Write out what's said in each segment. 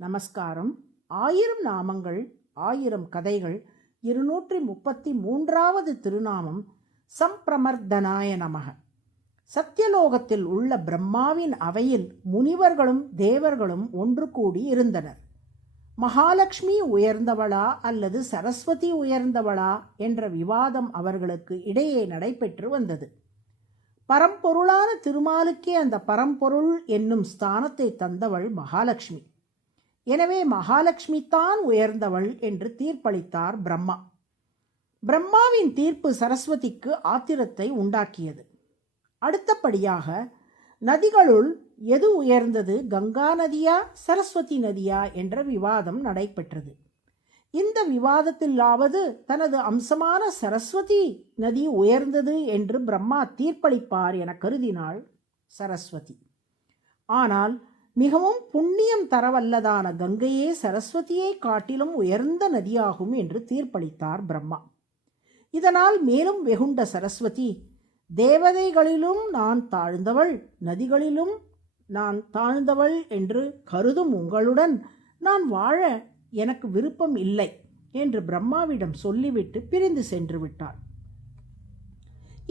நமஸ்காரம். 1000 நாமங்கள் 1000 கதைகள் 233வது திருநாமம் சம்பிரமர்தனாய நமக. சத்தியலோகத்தில் உள்ள பிரம்மாவின் அவையில் முனிவர்களும் தேவர்களும் ஒன்று கூடி இருந்தனர். மகாலட்சுமி உயர்ந்தவளா அல்லது சரஸ்வதி உயர்ந்தவளா என்ற விவாதம் அவர்களுக்கு இடையே நடைபெற்று வந்தது. பரம்பொருளான திருமாலுக்கே அந்த பரம்பொருள் என்னும் ஸ்தானத்தை தந்தவள் மகாலட்சுமி. எனவே மகாலட்சுமி தான் உயர்ந்தவள் என்று தீர்ப்பளித்தார் பிரம்மா. பிரம்மாவின் தீர்ப்பு சரஸ்வதிக்கு ஆத்திரத்தை உண்டாக்கியது. அடுத்தபடியாக நதிகளுள் எது உயர்ந்தது, கங்கா நதியா சரஸ்வதி நதியா என்ற விவாதம் நடைபெற்றது. இந்த விவாதத்திலாவது தனது அம்சமான சரஸ்வதி நதி உயர்ந்தது என்று பிரம்மா தீர்ப்பளிப்பார் என கருதினாள் சரஸ்வதி. ஆனால் மிகவும் புண்ணியம் தரவல்லதான கங்கையே சரஸ்வதியை காட்டிலும் உயர்ந்த நதியாகும் என்று தீர்ப்பளித்தார் பிரம்மா. இதனால் மேலும் வெகுண்ட சரஸ்வதி, தேவதைகளிலும் நான் தாழ்ந்தவள், நதிகளிலும் நான் தாழ்ந்தவள் என்று கருதும் உங்களுடன் நான் வாழ எனக்கு விருப்பம் இல்லை என்று பிரம்மாவிடம் சொல்லிவிட்டு பிரிந்து சென்று விட்டாள்.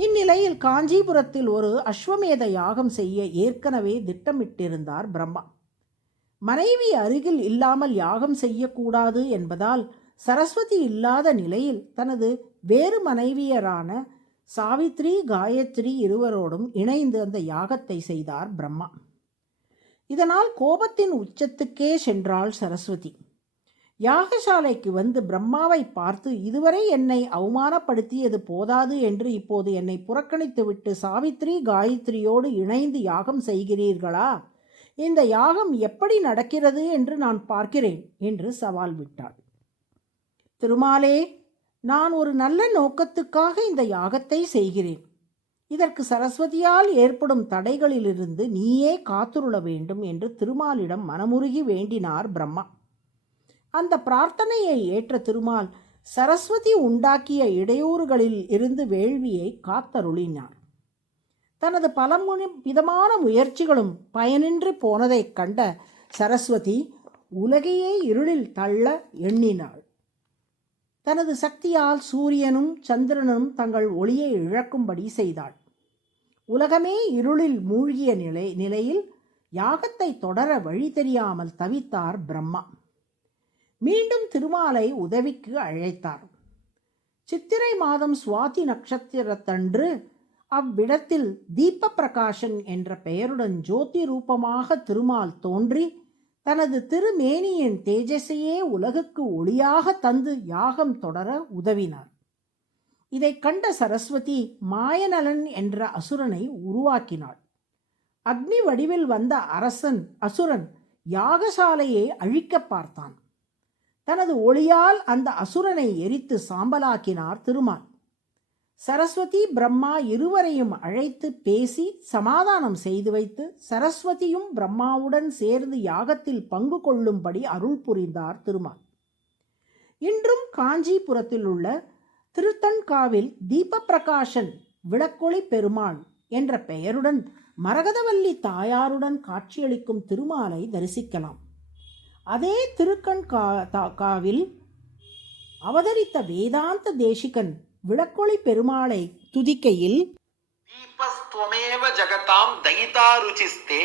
இந்நிலையில் காஞ்சிபுரத்தில் ஒரு அஸ்வமேத யாகம் செய்ய ஏற்கனவே திட்டமிட்டிருந்தார் பிரம்மா. மனைவி அருகில் இல்லாமல் யாகம் செய்யக்கூடாது என்பதால் சரஸ்வதி இல்லாத நிலையில் தனது வேறு மனைவியரான சாவித்ரி, காயத்ரி இருவரோடும் இணைந்து அந்த யாகத்தை செய்தார் பிரம்மா. இதனால் கோபத்தின் உச்சத்துக்கே சென்றாள் சரஸ்வதி. யாகசாலைக்கு வந்து பிரம்மாவை பார்த்து, இதுவரை என்னை அவமானப்படுத்தியது போதாது என்று இப்போது என்னை புறக்கணித்துவிட்டு சாவித்ரி, காயத்ரியோடு இணைந்து யாகம் செய்கிறீர்களா? இந்த யாகம் எப்படி நடக்கிறது என்று நான் பார்க்கிறேன் என்று சவால் விட்டாள். திருமாலே, நான் ஒரு நல்ல நோக்கத்துக்காக இந்த யாகத்தை செய்கிறேன். இதற்கு சரஸ்வதியால் ஏற்படும் தடைகளிலிருந்து நீயே காத்துருள வேண்டும் என்று திருமாலிடம் மனமுருகி வேண்டினார் பிரம்மா. அந்த பிரார்த்தனையை ஏற்ற திருமால் சரஸ்வதி உண்டாக்கிய இடையூறுகளில் இருந்து வேள்வியை காத்தருளினார். தனது பல விதமான முயற்சிகளும் பயனின்றி போனதைக் கண்ட சரஸ்வதி உலகையே இருளில் தள்ள எண்ணினாள். தனது சக்தியால் சூரியனும் சந்திரனும் தங்கள் ஒளியை இழக்கும்படி செய்தாள். உலகமே இருளில் மூழ்கிய நிலையில் யாகத்தை தொடர வழி தெரியாமல் தவித்தார் பிரம்மா. மீண்டும் திருமாலை உதவிக்கு அழைத்தார். சித்திரை மாதம் சுவாதி நட்சத்திரத்தன்று அவ்விடத்தில் தீப பிரகாசன் என்ற பெயருடன் ஜோதி ரூபமாக திருமால் தோன்றி தனது திருமேனியின் தேஜஸையே உலகுக்கு ஒளியாக தந்து யாகம் தொடர உதவினார். இதை கண்ட சரஸ்வதி மாயநலன் என்ற அசுரனை உருவாக்கினாள். அக்னி வடிவில் வந்த அசுரன் யாகசாலையை அழிக்க பார்த்தான். தனது ஒளியால் அந்த அசுரனை எரித்து சாம்பலாக்கினார் திருமால். சரஸ்வதி பிரம்மா இருவரையும் அழைத்து பேசி சமாதானம் செய்து வைத்து சரஸ்வதியும் பிரம்மாவுடன் சேர்ந்து யாகத்தில் பங்கு கொள்ளும்படி அருள் புரிந்தார் திருமால். இன்றும் காஞ்சிபுரத்தில் உள்ள திருத்தன்காவில் தீப பிரகாசன் விளக்கொளி பெருமாள் என்ற பெயருடன் மரகதவல்லி தாயாருடன் காட்சியளிக்கும் திருமாலை தரிசிக்கலாம். அதே திருக்கண்காவில் அவதரித்த வேதாந்த தேசிகன் விளக்கொளி பெருமாளை துதிக்கையில், தீபஸ்துவமேவ ஜகதாம் தயிதாருச்சிஸ்தே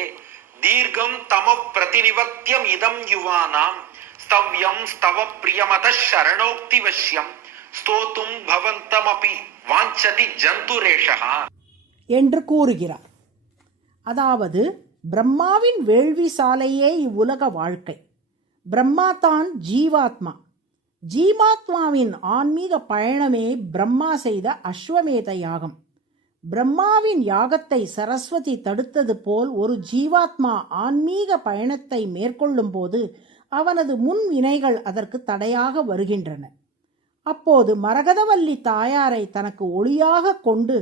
தீர்க்கம் தம பிரதிநிவத்யம் இதம் யுவானாம் ஸ்தவ்யம் ஸ்தவ பிரியமத சரணோக்தி வஷ்யம் ஸ்தோத்தும் பவந்தமபி வாஞ்சதி ஜந்துரேஷஹா என்று கூறுகிறார். அதாவது பிரம்மாவின் வேள்வி சாலையே இவ்வுலக வாழ்க்கை. பிரம்மா தான் ஜீவாத்மா. ஜீவாத்மாவின் ஆன்மீக பயணமே பிரம்மா செய்த அஸ்வமேத யாகம். பிரம்மாவின் யாகத்தை சரஸ்வதி தடுத்தது போல் ஒரு ஜீவாத்மா ஆன்மீக பயணத்தை மேற்கொள்ளும் போது அவனது முன் வினைகள் அதற்கு தடையாக வருகின்றன. அப்போது மரகதவல்லி தாயாரை தனக்கு ஒளியாக கொண்டு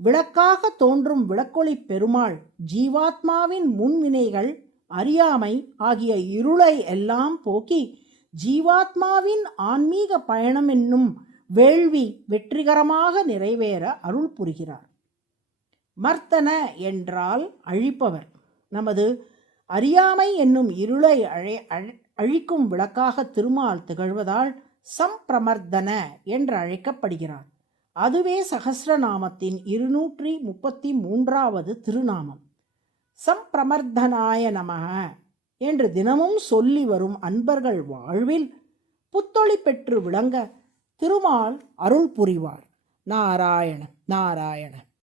விளக்காக தோன்றும் விளக்கொளி பெருமாள் ஜீவாத்மாவின் முன்வினைகள், அறியாமை ஆகிய இருளை எல்லாம் போக்கி ஜீவாத்மாவின் ஆன்மீக பயணம் என்னும் வேள்வி வெற்றிகரமாக நிறைவேற அருள் புரிகிறார். மர்த்தன என்றால் அழிப்பவர். நமது அறியாமை என்னும் இருளை அழிக்கும் விளக்காக திருமால் திகழ்வதால் சம்பிரமர்தன என்று அழைக்கப்படுகிறார். அதுவே சகஸ்ரநாமத்தின் 233வது திருநாமம். சம்பிரமர்தனாய நமக என்று தினமும் சொல்லி வரும் அன்பர்கள் வாழ்வில் புத்தொளி பெற்று விளங்க திருமால் அருள் புரிவார். நாராயண நாராயண.